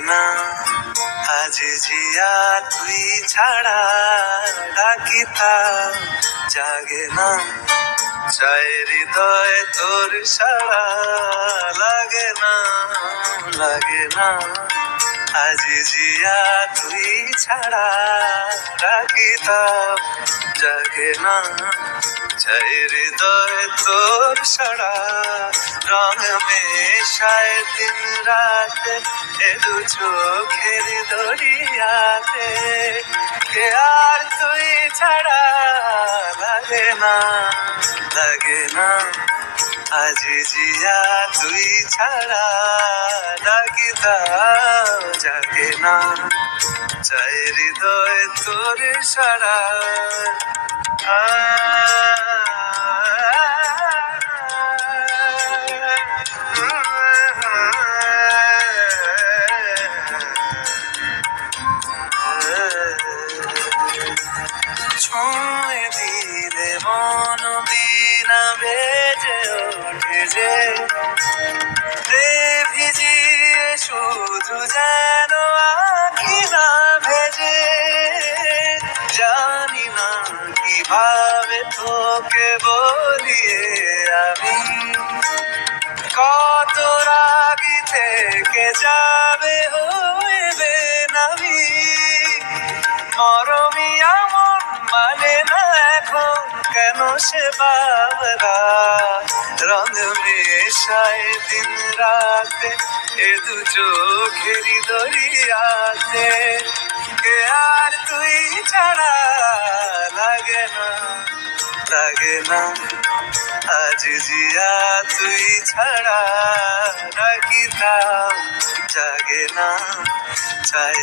না আজি জিয়া তুই ছাড়া ডাকিতাম জাগে না চাই হৃদয় তোর সারা লাগে না আজি জিয়া তুই ছাড়া ডাকিতাম জাগে না চাই হৃদয় তোর সারা রং মেশায় দিন রাত এ দু চোখের দরিয়াতে কে আর তুই ছাড়া লাগে না আজি জিয়া তুই ছাড়া ডাকিতাম জাগে না চাই হৃদয় তোর সারা ছুঁয়ে দিলে মন বিনা বেজে ওঠে যে ভিজিয়ে শুধু যেন আঁখি না ভেজে জানি না কিভাবে তোকে বলিয়ে আমি কত রাগি থেকে যাবে হইবে নামি মরমিয়া মন মানে না এখন কেন সে বাবরা রং মেশায় দিন রাতে এ দু চোখেরি দরিয়াতে কে আর তুই ছাড়া লাগে না আজ জিয়া তুই ছাড়া ডাকিতাম জাগে না চাই